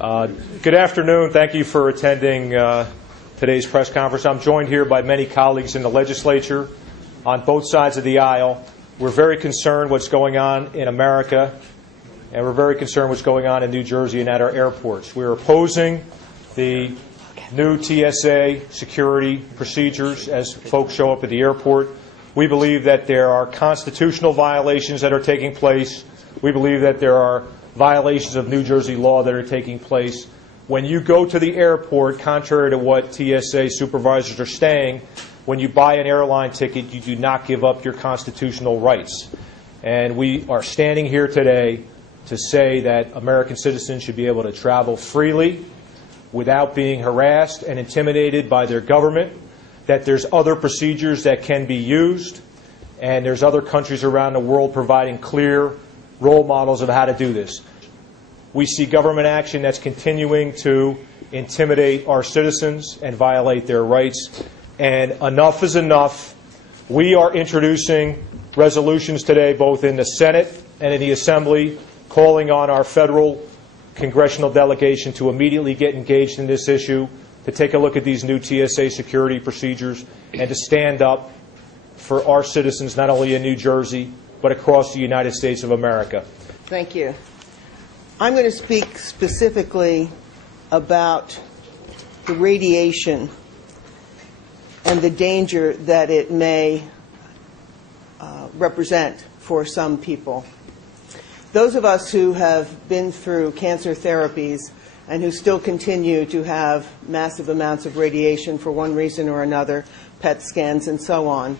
Good afternoon. Thank you for attending today's press conference. I'm joined here by many colleagues in the legislature on both sides of the aisle. We're very concerned what's going on in America, and we're very concerned what's going on in New Jersey and at our airports. We're opposing the new TSA security procedures as folks show up at the airport. We believe that there are constitutional violations that are taking place. We believe that there are violations of New Jersey law that are taking place. When you go to the airport, contrary to what TSA supervisors are saying, when you buy an airline ticket, you do not give up your constitutional rights. And we are standing here today to say that American citizens should be able to travel freely without being harassed and intimidated by their government, that there's other procedures that can be used, and there's other countries around the world providing clear role models of how to do this. We see government action that's continuing to intimidate our citizens and violate their rights, and enough is enough. We are introducing resolutions today, both in the Senate and in the Assembly, calling on our federal congressional delegation to immediately get engaged in this issue, to take a look at these new TSA security procedures, and to stand up for our citizens, not only in New Jersey, but across the United States of America. Thank you. I'm going to speak specifically about the radiation and the danger that it may represent for some people. Those of us who have been through cancer therapies and who still continue to have massive amounts of radiation for one reason or another, PET scans and so on,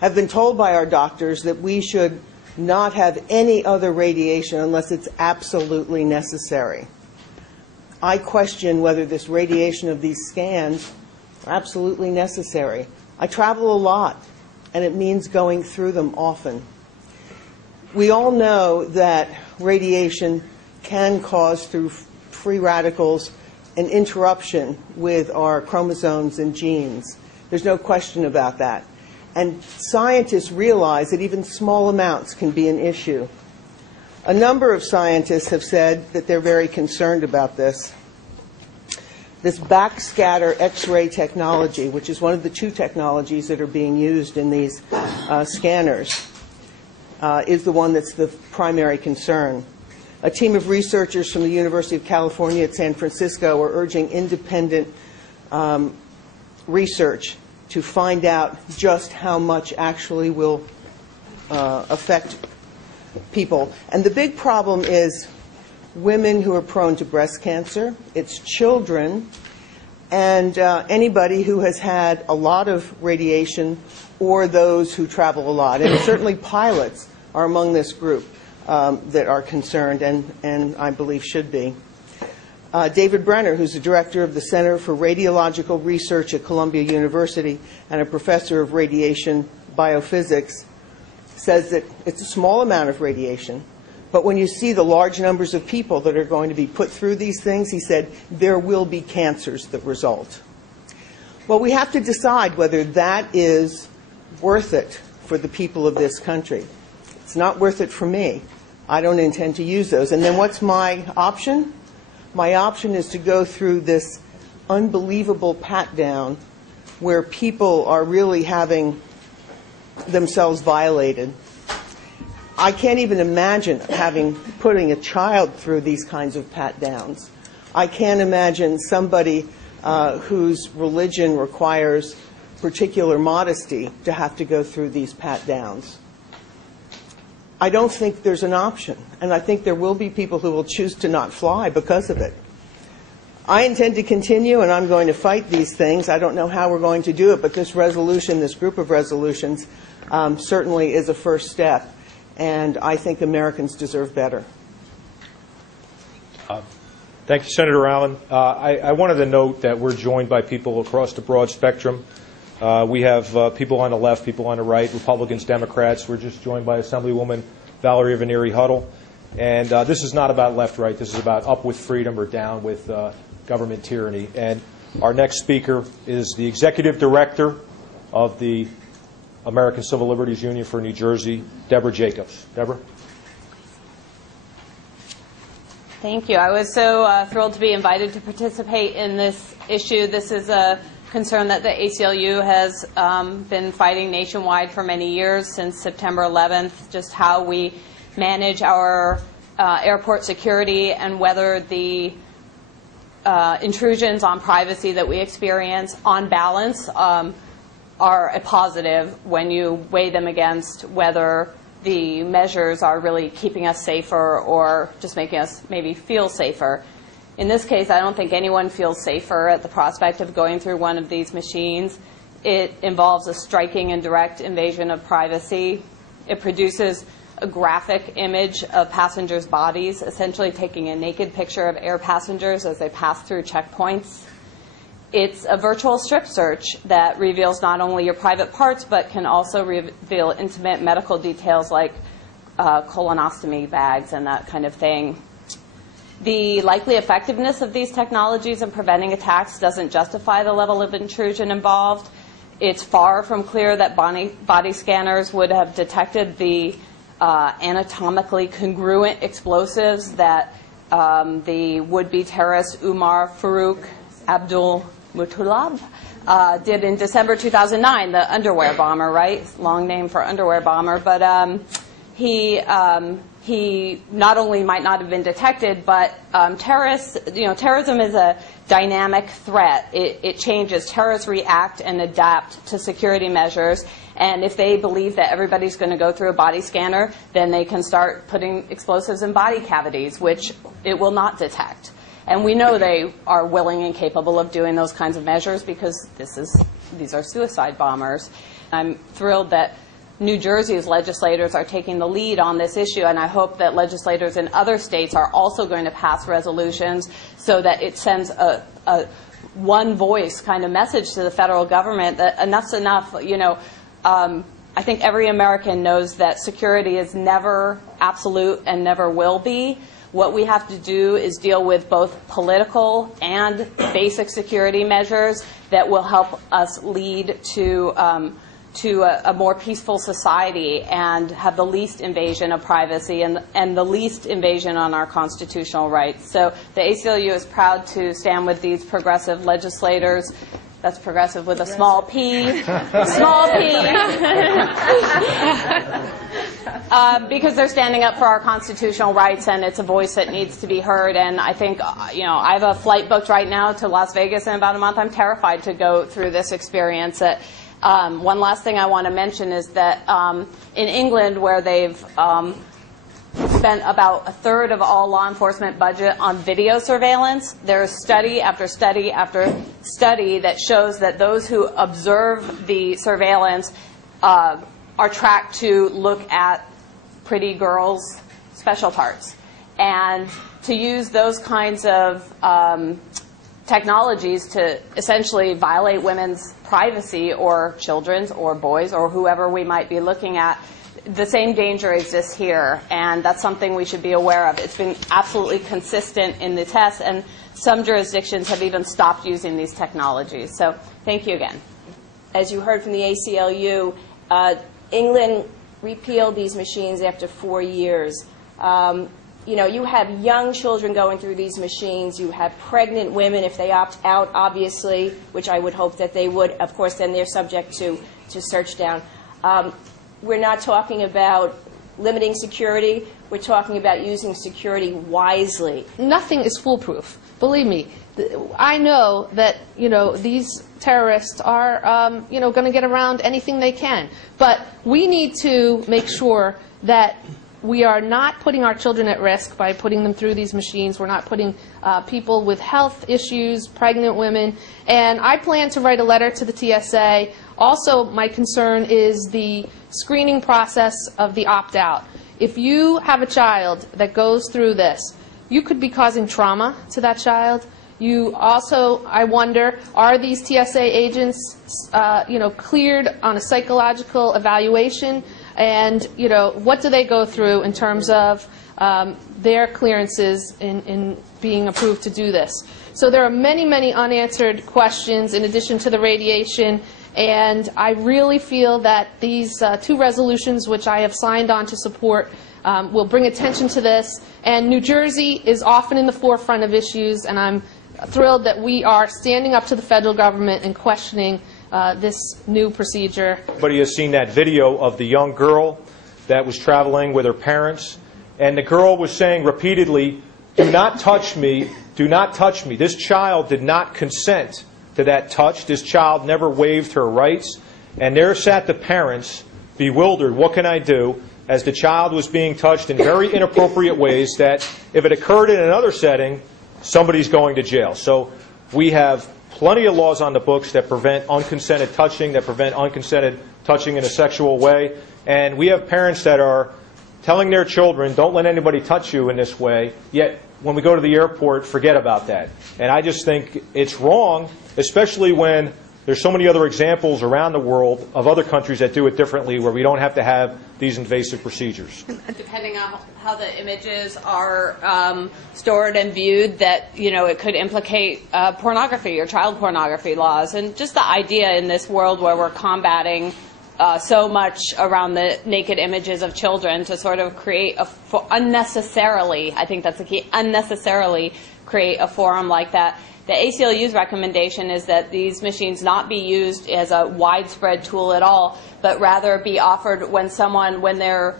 have been told by our doctors that we should not have any other radiation unless it's absolutely necessary. I question whether this radiation of these scans are absolutely necessary. I travel a lot, and it means going through them often. We all know that radiation can cause, through free radicals, an interruption with our chromosomes and genes. There's no question about that. And scientists realize that even small amounts can be an issue. A number of scientists have said that they're very concerned about this. This backscatter X-ray technology, which is one of the two technologies that are being used in these scanners, is the one that's the primary concern. A team of researchers from the University of California at San Francisco are urging independent research to find out just how much actually will affect people. And the big problem is women who are prone to breast cancer, it's children, and anybody who has had a lot of radiation, or those who travel a lot. And certainly pilots are among this group that are concerned, and I believe should be. David Brenner, who's the director of the Center for Radiological Research at Columbia University and a professor of radiation biophysics, says that it's a small amount of radiation, but when you see the large numbers of people that are going to be put through these things, he said, there will be cancers that result. Well, we have to decide whether that is worth it for the people of this country. It's not worth it for me. I don't intend to use those. And then what's my option? My option is to go through this unbelievable pat-down where people are really having themselves violated. I can't even imagine putting a child through these kinds of pat-downs. I can't imagine somebody whose religion requires particular modesty to have to go through these pat-downs. I don't think there's an option, and I think there will be people who will choose to not fly because of it. I intend to continue, and I'm going to fight these things. I don't know how we're going to do it, but this resolution, this group of resolutions, certainly is a first step, and I think Americans deserve better. Thank you, Senator Allen. I wanted to note that we're joined by people across the broad spectrum. We have people on the left, people on the right, Republicans, Democrats. We're just joined by Assemblywoman Valerie Venneri-Huddle. And this is not about left-right. This is about up with freedom or down with government tyranny. And our next speaker is the Executive Director of the American Civil Liberties Union for New Jersey, Deborah Jacobs. Deborah? Thank you. I was so thrilled to be invited to participate in this issue. This is a concern that the ACLU has been fighting nationwide for many years, since September 11th, just how we manage our airport security and whether the intrusions on privacy that we experience, on balance, are a positive when you weigh them against whether the measures are really keeping us safer or just making us maybe feel safer. In this case, I don't think anyone feels safer at the prospect of going through one of these machines. It involves a striking and direct invasion of privacy. It produces a graphic image of passengers' bodies, essentially taking a naked picture of air passengers as they pass through checkpoints. It's a virtual strip search that reveals not only your private parts, but can also reveal intimate medical details like colonoscopy bags and that kind of thing. The likely effectiveness of these technologies in preventing attacks doesn't justify the level of intrusion involved. It's far from clear that body scanners would have detected the anatomically congruent explosives that the would-be terrorist Umar Farouk Abdul Muttalib did in December 2009, the underwear bomber, right? Long name for underwear bomber, but he not only might not have been detected, but terrorism is a dynamic threat. It changes. Terrorists react and adapt to security measures, and if they believe that everybody's going to go through a body scanner, then they can start putting explosives in body cavities, which it will not detect. And we know they are willing and capable of doing those kinds of measures because these are suicide bombers. I'm thrilled that New Jersey's legislators are taking the lead on this issue, and I hope that legislators in other states are also going to pass resolutions so that it sends a one voice kind of message to the federal government that enough's enough. I think every American knows that security is never absolute and never will be. What we have to do is deal with both political and basic security measures that will help us lead to a more peaceful society and have the least invasion of privacy and the least invasion on our constitutional rights. So the ACLU is proud to stand with these progressive legislators. That's progressive with a small p. Small p. Because they're standing up for our constitutional rights, and it's a voice that needs to be heard. And I think, I have a flight booked right now to Las Vegas in about a month. I'm terrified to go through this experience. One last thing I want to mention is that in England, where they've spent about a third of all law enforcement budget on video surveillance, there's study after study after study that shows that those who observe the surveillance are tracked to look at pretty girls' special parts. And to use those kinds of technologies to essentially violate women's privacy, or children's, or boys, or whoever we might be looking at, the same danger exists here, and that's something we should be aware of. It's been absolutely consistent in the tests, and some jurisdictions have even stopped using these technologies. So thank you again. As you heard from the ACLU, England repealed these machines after 4 years. You have young children going through these machines. You have pregnant women, if they opt out, obviously, which I would hope that they would. Of course, then they're subject to search down. We're not talking about limiting security. We're talking about using security wisely. Nothing is foolproof. Believe me. I know that, these terrorists are, going to get around anything they can. But we need to make sure that we are not putting our children at risk by putting them through these machines. We're not putting people with health issues, pregnant women. And I plan to write a letter to the TSA. Also, my concern is the screening process of the opt-out. If you have a child that goes through this, you could be causing trauma to that child. You also, I wonder, are these TSA agents, cleared on a psychological evaluation? And, what do they go through in terms of their clearances in being approved to do this? So there are many, many unanswered questions in addition to the radiation. And I really feel that these two resolutions, which I have signed on to support, will bring attention to this. And New Jersey is often in the forefront of issues, and I'm thrilled that we are standing up to the federal government and questioning this new procedure. Everybody has seen that video of the young girl that was traveling with her parents, and the girl was saying repeatedly, "Do not touch me, do not touch me." This child did not consent to that touch. This child never waived her rights, and there sat the parents bewildered. What can I do? As the child was being touched in very inappropriate ways that if it occurred in another setting, somebody's going to jail. So we have plenty of laws on the books that prevent unconsented touching, that prevent unconsented touching in a sexual way. And we have parents that are telling their children, don't let anybody touch you in this way, yet when we go to the airport, forget about that. And I just think it's wrong, especially when there's so many other examples around the world of other countries that do it differently, where we don't have to have these invasive procedures. Depending on how the images are stored and viewed, that it could implicate pornography or child pornography laws, and just the idea in this world where we're combating so much around the naked images of children to sort of create unnecessarily, I think that's the key, unnecessarily create a forum like that. The ACLU's recommendation is that these machines not be used as a widespread tool at all, but rather be offered when their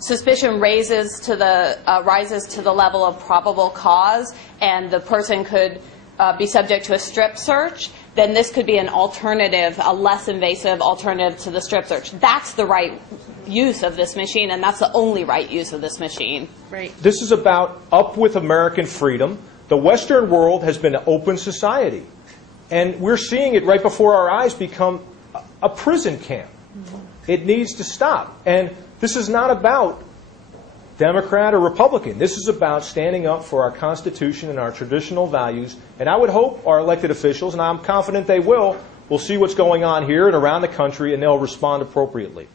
suspicion rises to the level of probable cause, and the person could be subject to a strip search. Then this could be an alternative, a less invasive alternative to the strip search. That's the right use of this machine, and that's the only right use of this machine. Right. This is about up with American freedom. The Western world has been an open society, and we're seeing it right before our eyes become a prison camp. It needs to stop. And this is not about Democrat or Republican. This is about standing up for our Constitution and our traditional values. And I would hope our elected officials, and I'm confident they will see what's going on here and around the country, and they'll respond appropriately.